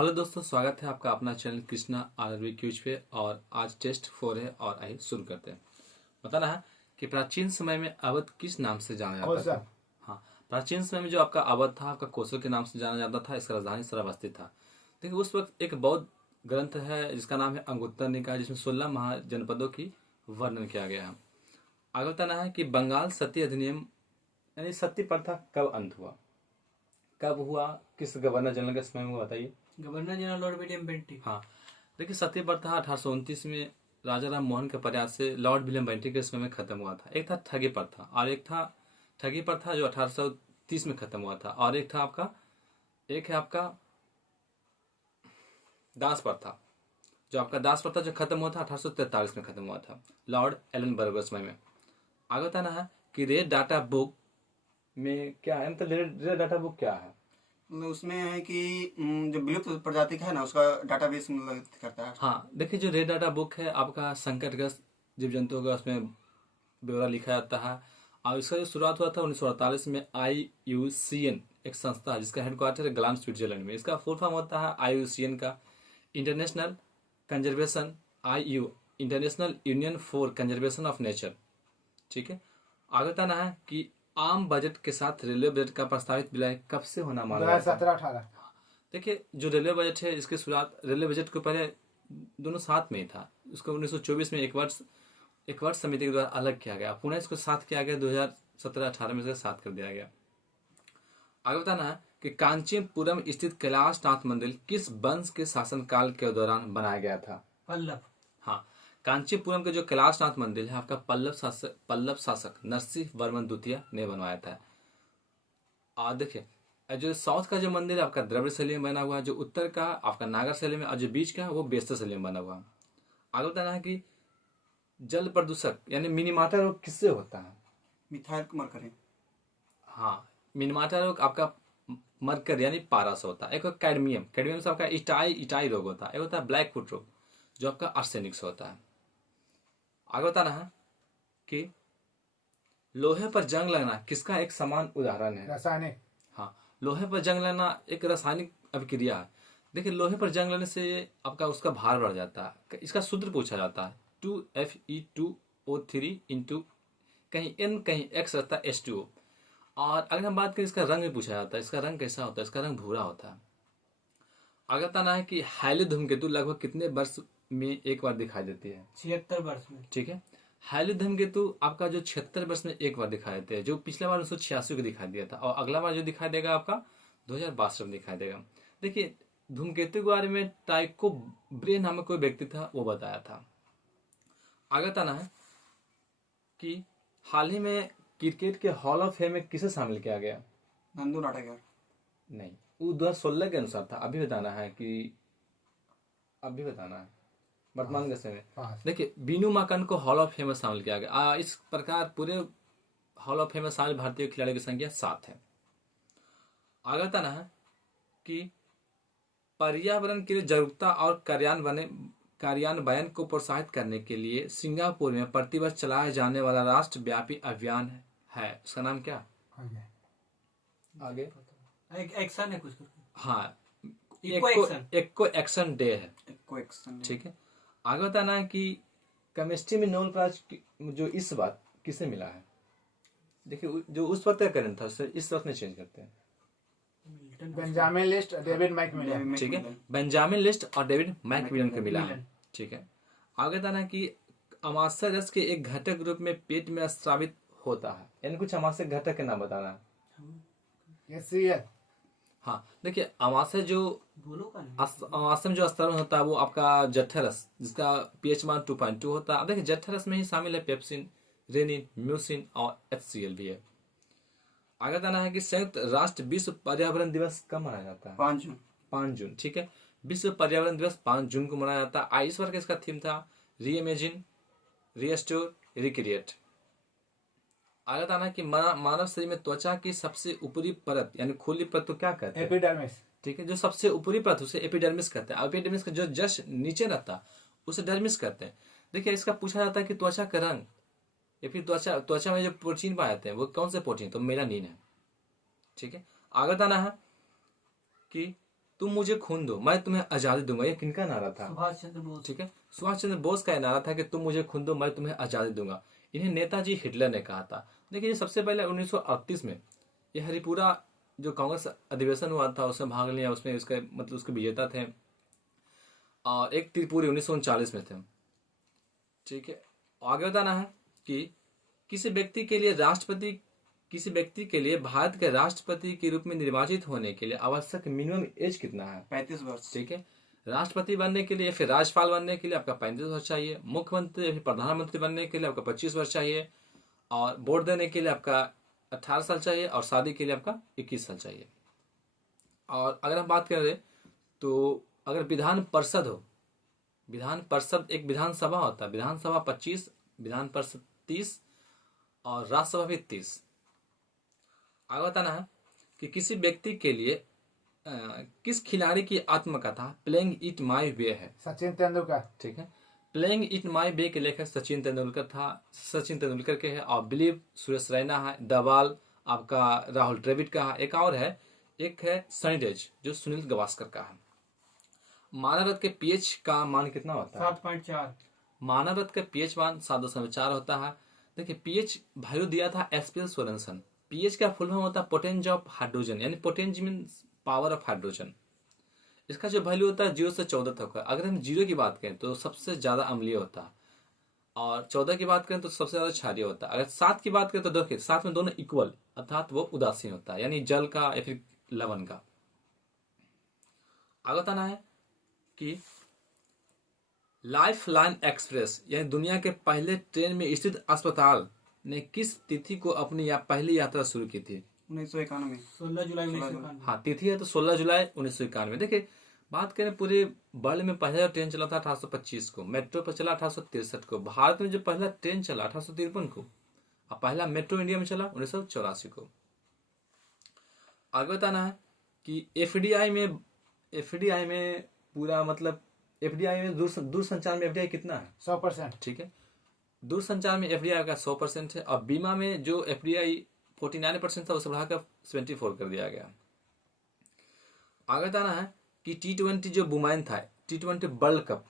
Hello दोस्तों, स्वागत है आपका अपना चैनल कृष्णा आरआरबी क्यूज पे। और आज टेस्ट 4 है और आइए शुरू करते हैं। बताना है कि प्राचीन समय में अवध किस नाम से जाना जाता कौशल। था। हाँ, प्राचीन समय में जो आपका अवध था, आपका कौशल के नाम से जाना जाता था। इसका राजधानी श्रावस्ती था। देखिए, उस वक्त एक बौद्ध ग्रंथ है जिसका नाम है अंगुत्तर निकाय, जिसमें 16 महाजनपदों की वर्णन किया गया है। आगे बताना है कि बंगाल सती अधिनियम यानी सती प्रथा कब अंत हुआ, कब हुआ, किस गवर्नर जनरल के समय में हुआ, बताइए। Governor general Lord William Bentinck. हाँ, देखिए, सती प्रथा 1829 में राजा राम मोहन के प्रयास से लॉर्ड विलियम बेंटिक के समय में खत्म हुआ था। एक था ठगी प्रथा और एक था ठगी प्रथा जो 1830 में खत्म हुआ था, और एक था आपका एक है आपका दास प्रथा। जो आपका दास प्रथा जो खत्म हुआ था 1843 में खत्म हुआ था, लॉर्ड एलन बर्गर समय में। आगे बताना है कि रेड डाटा बुक में क्या है, मतलब रेड डाटा बुक क्या है। मतलब उसमें है कि जो विलुप्त प्रजाति का है ना, उसका डाटाबेस मतलब करता है। हाँ, देखिए, जो रेड डाटा बुक है आपका संकटग्रस्त जीव जंतुओं का उसमें ब्यौरा लिखा जाता है। और इसका जो शुरुआत हुआ था 1948 में। IUCN एक संस्था है जिसका हेडक्वार्टर है ग्लान, स्विट्जरलैंड में। इसका फुल फॉर्म होता है IUCN का international conservation international union for conservation of nature. ठीक है। आगे बताना है कि आम बजट के साथ रेलवे बजट का प्रस्तावित विलय कब से होना माना जाता है। 2017-18। देखिए, जो रेलवे बजट है इसकी शुरुआत रेलवे बजट को पहले दोनों साथ में ही था। उसको 1924 में एक वर्ष समिति के द्वारा अलग किया गया, पुनः इसको साथ किया गया 2017-18 में इसका साथ कर दिया गया। आगे बताना है कि कांचीपुरम स्थित कैलाश नाथ मंदिर किस वंश के शासनकाल के दौरान बनाया गया था। पल्लव। हाँ, कांचीपुरम के जो कैलाश नाथ मंदिर है आपका पल्लव शासक नरसिंह वर्मन द्वितीय ने बनवाया था। और देखिए, जो साउथ का जो मंदिर है आपका द्रविड़ शैली में बना हुआ है, जो उत्तर का आपका नागर शैली में, और जो बीच का है वो बेस्तर शैली में बना हुआ है। आगे बताना है कि जल प्रदूषक यानी मिनीमाटा रोग किससे होता है। Methyl mercury. हाँ, मिनीमाटा रोग आपका मरकर यानी पारा से होता है। एक कैडमियम से आपका इटाई रोग होता है। एक होता है ब्लैक फुट रोग जो आपका आर्सेनिक से होता है। आगे बताना है कि लोहे पर जंग लगना किसका एक समान उदाहरण है। रासायनिक। हाँ, लोहे पर जंग लगना एक रासायनिक अभिक्रिया है। देखिए, लोहे पर जंग लगने से आपका उसका भार बढ़ जाता है। इसका सूत्र पूछा जाता है 2Fe2O3 इंटू कहीं N कहीं X रहता है H2O। और अगर हम बात करें इसका रंग भी पूछा जाता है। इसका रंग कैसा होता है, इसका रंग भूरा होता है। आगे बताना है कि हाइले धूमकेतु लगभग कितने वर्ष में एक बार दिखाई देती है। 76 वर्ष में। ठीक है। हाइले धूमकेतु आपका जो 76 वर्ष में एक बार दिखाई देते हैं, जो पिछला बार 1986 को दिखाई दिया था, और अगला बार जो दिखाई देगा आपका 2062 में दिखाई देगा। देखिए, धूमकेतु के बारे में टाइको ब्रे नामक कोई व्यक्ति था, वो बताया था। आगे बताना है कि हाल ही में क्रिकेट के हॉल ऑफ फेम में किसे शामिल किया गया। नंदू नाटेकर। नहीं, वो 2016 के अनुसार था। अभी बताना है वर्तमान के समय में। देखिए, बीनू माकन को हॉल ऑफ फेम में शामिल किया गया। इस प्रकार पूरे हॉल ऑफ फेम में शामिल भारतीय खिलाड़ियों की संख्या 7 है। आगे बताना है कि पर्यावरण के लिए जागरूकता और कार्यान्वयन को प्रोत्साहित करने के लिए सिंगापुर में प्रतिवर्ष चलाया जाने वाला राष्ट्रव्यापी अभियान है, उसका नाम क्या। आगे एक एक्शन है कुछ। हाँ, इको एक्शन डे है। ठीक है। आगे बताना है कि केमिस्ट्री में नोबेल प्राइज जो इस बार किसे मिला है। देखिए, जो उस वक्त का करंट था उससे इस वक्त में चेंज करते हैं। Benjamin list, David Macmillan. ठीक है, बेंजामिन लिस्ट और डेविड मैकमिलन को मिला है। ठीक है। आगे बताना है कि अमाशय रस के एक घटक रूप में पेट में स्रावित होता है, यानी कुछ अमाशय घटक के नाम बताना है। HCl। हाँ, देखिए, अमाशय में जो स्तरण होता है वो आपका जठर रस, जिसका pH मान 2.2 होता है। अब देखिए, जठर रस में ही शामिल है पेप्सिन, रेनिन, म्यूसिन और HCl भी है। आगे बताना है कि संयुक्त राष्ट्र विश्व पर्यावरण दिवस कब मनाया जाता है। 5 जून। ठीक है, विश्व पर्यावरण दिवस 5 जून को मनाया जाता है। इस बार का इसका थीम था रीइमेजिन, रीस्टोर, रिक्रिएट। आगे बताना है कि मानव शरीर में त्वचा की सबसे ऊपरी परत यानी खुली परत को क्या कहते हैं। एपिडर्मिस। ठीक है, जो सबसे ऊपरी परत उसे एपिडर्मिस कहते हैं। एपिडर्मिस का जो जस्ट नीचे रहता है उसे डर्मिस कहते हैं। देखिए, इसका पूछा जाता है कि त्वचा का रंग या फिर त्वचा में जो प्रोटीन पाए जाते हैं वो कौन से प्रोटीन, तो मेलानिन है। ठीक है। आगे बताना है कि तुम मुझे खून दो मैं तुम्हें आजादी दूंगा, ये किनका नारा था? सुभाष चंद्र बोस। ठीक है, सुभाष चंद्र बोस का ये नारा था कि तुम मुझे खून दो मैं तुम्हें आजादी दूंगा। इन्हें नेताजी हिटलर ने कहा था। देखिए, सबसे पहले 1938 में ये हरिपुरा जो कांग्रेस अधिवेशन हुआ था उसमें भाग लिया, उसमें उसके मतलब उसके विजेता थे। और एक त्रिपुरी 1939 में थे। ठीक है, आगे बताना है कि किसी व्यक्ति के लिए राष्ट्रपति, किसी व्यक्ति के लिए भारत के राष्ट्रपति के रूप में निर्वाचित होने के लिए आवश्यक मिनिमम एज कितना है? 35 वर्ष। ठीक है, राष्ट्रपति बनने के लिए या फिर राज्यपाल बनने के लिए आपका 35 वर्ष चाहिए, मुख्यमंत्री या फिर प्रधानमंत्री बनने के लिए आपका 25 वर्ष चाहिए, और वोट देने के लिए आपका 18 साल चाहिए, और शादी के लिए आपका 21 साल चाहिए। और अगर हम बात करें तो अगर विधान परिषद हो, विधान परिषद एक विधानसभा होता है, विधानसभा 25, विधान परिषद 30 और राज्यसभा भी 30। आगे बताना है कि किसी व्यक्ति के लिए किस खिलाड़ी की आत्मकथा प्लेइंग इट माई वे है? सचिन तेंदुलकर। ठीक है, प्लेइंग इट माई वे के लेखक सचिन तेंदुलकर था, सचिन तेंदुलकर के है। और बिलीव सुरेश रैना है, दवाल आपका राहुल द्रविड़ का है, एक और है, एक है सनी डेज जो सुनील गावस्कर का है। मानव रथ के पीएच का मान कितना होता है? 7.4। मानव रथ का पीएच मान 7.4 होता है। देखिए, पीएच वैल्यू दिया था एसपीएल सोरेनसन। पीएच का फुल फॉर्म होता है पोटेंज ऑफ हाइड्रोजन, यानी पोटेंज मीन्स पावर ऑफ हाइड्रोजन। इसका जो वैल्यू होता है 0 से 14 तक है। अगर हम 0 की बात करें तो सबसे ज्यादा अम्लीय होता है, और 14 की बात करें तो सबसे ज्यादा क्षारीय होता है। अगर 7 की बात करें तो देखिए 7 में दोनों इक्वल, अर्थात वो उदासीन होता है, यानी जल का या फिर लवण का। आगे बताना है कि लाइफ लाइन एक्सप्रेस यानी दुनिया के पहले ट्रेन में स्थित अस्पताल ने किस तिथि को अपनी पहली यात्रा शुरू की थी? 1991। 16 जुलाई 1991। हाँ, तिथि है तो 16 जुलाई 1991। देखिए, बात करें पूरे वर्ल्ड में पहला ट्रेन चला था 1825 को, मेट्रो पर चला 1863 को। भारत में जो पहला ट्रेन चला 1853 को, और पहला मेट्रो इंडिया में चला 1984 को। आगे बताना है कि एफडीआई में पूरा मतलब एफडीआई में दूरसंचार में एफडीआई कितना है? 100%। ठीक है, दूरसंचार में एफडीआई का 100% है। और बीमा में जो एफडीआई 49% था उसे बढ़ाकर 74 कर दिया गया। आगे बताना है कि T20 जो वुमेन था, T20 वर्ल्ड कप,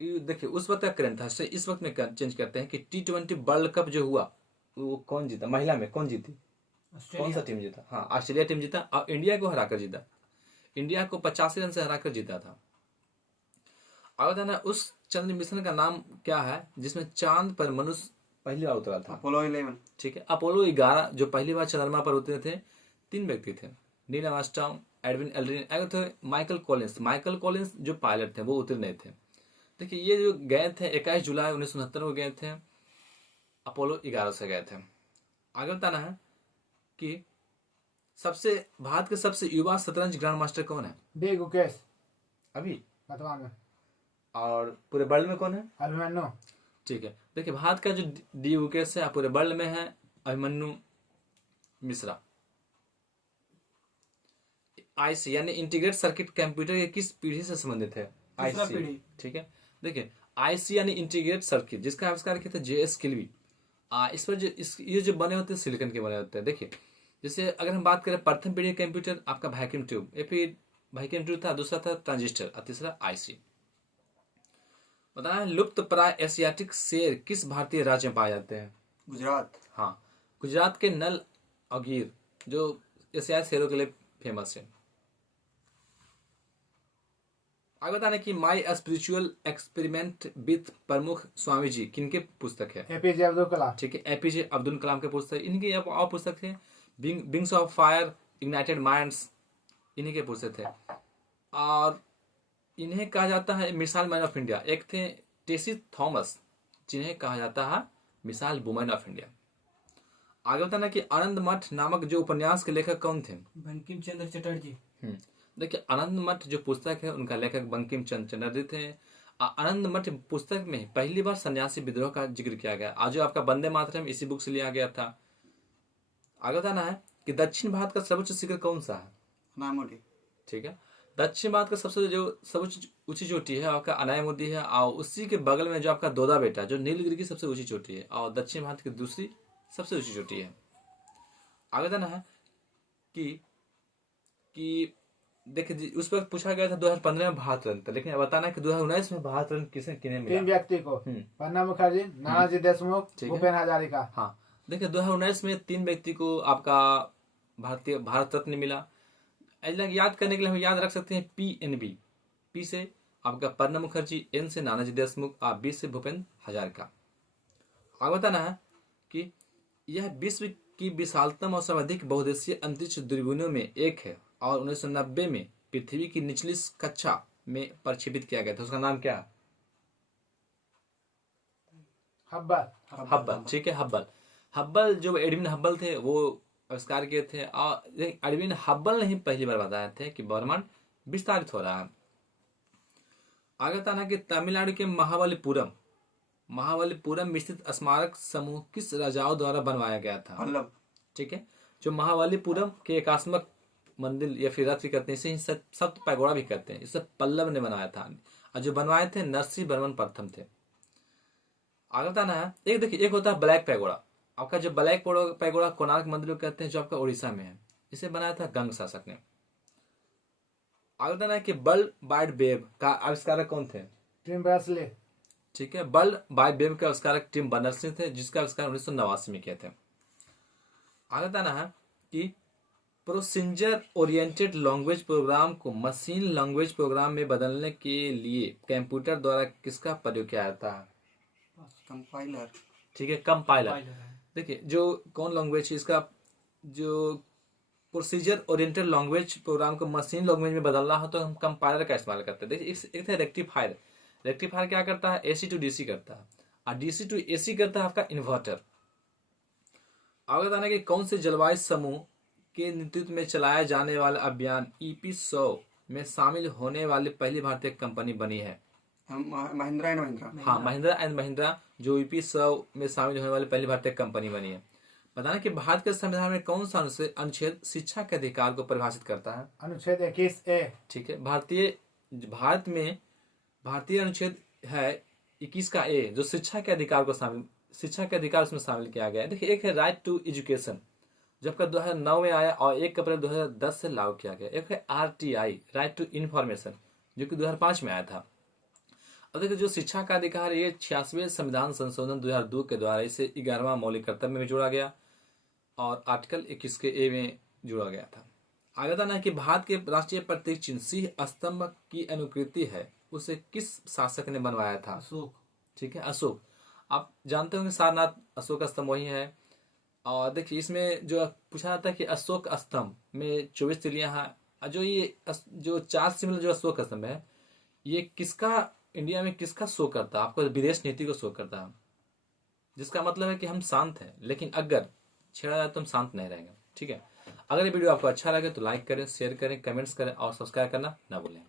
देखिए उस वक्त का करंट था, इस वक्त में चेंज करते हैं कि T20 वर्ल्ड कप जो हुआ वो कौन जीता? महिला में कौन जीती? कौन सा टीम जीता? हाँ, ऑस्ट्रेलिया टीम जीता, और इंडिया को हराकर जीता। इंडिया को 85 रन से हराकर जीता था। आगे बताना है उस चंद्र मिशन का नाम क्या है जिसमें चांद पर मनुष्य पहली बार उतरा था? अपोलो 11। ठीक है, अपोलो 11 जो पहली बार चंद्रमा पर उतरे थे, 3 व्यक्ति थे, नील आर्मस्ट्रांग, एडविन एल्ड्रिन, आगे थे माइकल कॉलिंस जो पायलट थे वो उतरे नहीं थे। देखिए, ये जो गए थे 21 जुलाई 1969 को गए थे, अपोलो 11 से गए थे। आगे बताना है कि भारत के सबसे युवा शतरंज ग्रैंड मास्टर कौन है? डी गुकेश अभी। वर्तमान में। और पूरे वर्ल्ड में कौन है? अभिमन्यु। ठीक है, देखिए भारत का जो डी गुकेश है पूरे वर्ल्ड में है अभिमन्यु मिश्रा। आईसी यानी इंटीग्रेटेड सर्किट कंप्यूटर ये किस पीढ़ी से संबंधित है? आईसी। ठीक है, देखिए आईसी यानी इंटीग्रेटेड सर्किट जिसका आविष्कार किया था जेएस किल्वी। इस पर जो ये जो बने होते हैं सिलिकॉन के बने होते हैं। देखिए, जैसे अगर हम बात करें प्रथम पीढ़ी कंप्यूटर आपका वैक्यूम ट्यूब, या फिर वैक्यूम ट्यूब था, दूसरा था ट्रांजिस्टर, और तीसरा आईसी। बताना है लुप्त प्राय एशियाटिक शेर किस भारतीय राज्य में पाए जाते हैं? गुजरात। हाँ, गुजरात के नल और गिर जो एशियाई शेरों के लिए फेमस है। आगे बताना कि माई स्पिरिचुअल एक्सपेरिमेंट विथ प्रमुख स्वामी जी किनके पुस्तक है? एपीजे अब्दुल कलाम। ठीक है, एपीजे अब्दुल कलाम के पुस्तक। इनकी और पुस्तक थे wings of fire, ignited minds, इन्हीं के पुस्तक थे। और इन्हें कहा जाता है मिसाइल मैन ऑफ इंडिया। एक थे टेसी थॉमस जिन्हें कहा जाता है मिसाइल वुमेन ऑफ इंडिया। आगे बताना कि आनंद मठ नामक जो उपन्यास के लेखक कौन थे? बंकिम चंद्र चटर्जी। देखिए, आनंद मठ जो पुस्तक है उनका लेखक बंकिम चंद्र चटर्जी थे। आनंद मठ पुस्तक में पहली बार सन्यासी विद्रोह का जिक्र किया गया। आज जो आपका वंदे मातरम इसी बुक से लिया गया था। आगे बताना है कि दक्षिण भारत का सर्वोच्च शिखर कौन सा है? अनामुडी। ठीक है, दक्षिण भारत का सबसे ऊंची चोटी है आपका अनायमुदी है, और उसी के बगल में जो आपका दोदा बेटा जो नीलगिरी की सबसे ऊंची चोटी है, और दक्षिण भारत की दूसरी सबसे ऊंची चोटी है। आगे बताना है कि देखिए जी, उस वक्त पूछा गया था 2015 में भारत रत्न था, लेकिन अब बताना है कि 2019 में भारत रत्न किने मिला। 3 व्यक्ति को, प्रणब मुखर्जी, नानाजी देशमुख, ठीक है। भूपेन हजारिका। हाँ, देखिए 2019 में 3 व्यक्ति को आपका भारत रत्न मिला। याद करने के लिए हम याद रख सकते हैं PNB। पी से आपका प्रणब मुखर्जी, N से नानाजी देशमुख और B से भूपेन हजारिका। आगे बताना है कि यह विश्व की विशालतम और सर्वाधिक बहुउद्देशीय अंतरिक्ष दूरबीनों में एक है और 1990 में पृथ्वी की निचली कक्षा में प्रक्षेपित किया गया था। उसका नाम क्या है? हब्बल। ठीक है, हब्बल जो एडविन हब्बल थे वो आविष्कार किए थे। और एडविन हब्बल ने ही पहली बार बताए थे कि ब्रह्मांड विस्तारित हो रहा है। आगे था ना कि तमिलनाडु के महाबलीपुरम में स्थित स्मारक समूह किस राजाओं द्वारा बनवाया गया था? पल्लव। ठीक है, जो महाबलीपुरम के एकात्मक मंदिर या फिर रथ भी कहते हैं, इसे ही सप्त पैगोड़ा भी कहते हैं, इसे पल्लव ने बनाया था और जो बनवाए थे नरसिंह वर्मन प्रथम थे। आगे बताना है, एक देखिए, एक होता है ब्लैक पैगोड़ा। आपका जो ब्लैक पैगोड़ा कोणार्क मंदिर को कहते हैं, जो आपका उड़ीसा में है, इसे बनाया था गंग शासक ने। आगे बताना है कि वर्ल्ड वाइड वेब का आविष्कारक कौन थे? Tim Berners Lee. ठीक है, वर्ल्ड वाइड वेब के आविष्कारक टिम बर्नर्स-ली थे, जिसका आविष्कार 1989 में किए थे। आगे बताना है कि प्रोसीजर ओरिएंटेड लैंग्वेज प्रोग्राम को मशीन लैंग्वेज प्रोग्राम में बदलने के लिए कंप्यूटर द्वारा किसका प्रयोग किया जाता है? कंपाइलर। ठीक है, कंपाइलर। देखिए, जो कौन लैंग्वेज है इसका, जो प्रोसीजर ओरिएंटेड लैंग्वेज प्रोग्राम को मशीन लैंग्वेज में बदलना हो तो हम कंपाइलर का इस्तेमाल करते हैं। देखिए, एक है रेक्टिफायर। रेक्टिफायर क्या करता है? AC to DC करता है, और DC to AC करता है आपका इन्वर्टर। आगे बताना कि कौन से जलवायु समूह के नेतृत्व में चलाया जाने वाला अभियान EP100 में शामिल होने वाली पहली भारतीय कंपनी बनी है? महिंद्रा एंड महिंद्रा। हाँ, महिंद्रा एंड महिंद्रा जो EP100 में शामिल होने वाली पहली भारतीय कंपनी बनी है। बताना कि भारत के संविधान में कौन सा अनुच्छेद शिक्षा के अधिकार को परिभाषित करता है? अनुच्छेद 21A। ठीक है, भारत में भारतीय अनुच्छेद है 21 का A, जो शिक्षा के अधिकार उसमें शामिल किया गया है। देखिए, एक है राइट टू एजुकेशन, जो आपका 2009 में आया और 1 अप्रैल 2010 से लागू किया गया। एक है RTI, राइट टू इन्फॉर्मेशन, जो कि 2005 में आया था। अब देखिए, जो शिक्षा का अधिकार ये 86वें संविधान संशोधन 2002 के द्वारा इसे 11वां मौलिक कर्तव्य में जोड़ा गया और आर्टिकल 21 के A में जोड़ा गया था। आगे बताना कि भारत के राष्ट्रीय प्रतीक चिन्ह सिंह स्तंभ की अनुकृति है, उसे किस शासक ने बनवाया था? अशोक। ठीक है, अशोक। आप जानते होंगे सारनाथ अशोक स्तंभ वही है। और देखिए, इसमें जो पूछा जाता है कि अशोक स्तंभ में 24 तिलियां हैं, जो 4 सिमिलर जो अशोक स्तंभ है, ये किसका इंडिया में किसका शो करता है? आपको विदेश नीति को शो करता है, जिसका मतलब है कि हम शांत हैं, लेकिन अगर छेड़ा जाए तो हम शांत नहीं रहेंगे। ठीक है, अगर ये वीडियो आपको अच्छा लगे तो लाइक करें, शेयर करें, कमेंट्स करें और सब्सक्राइब करना ना भूलें।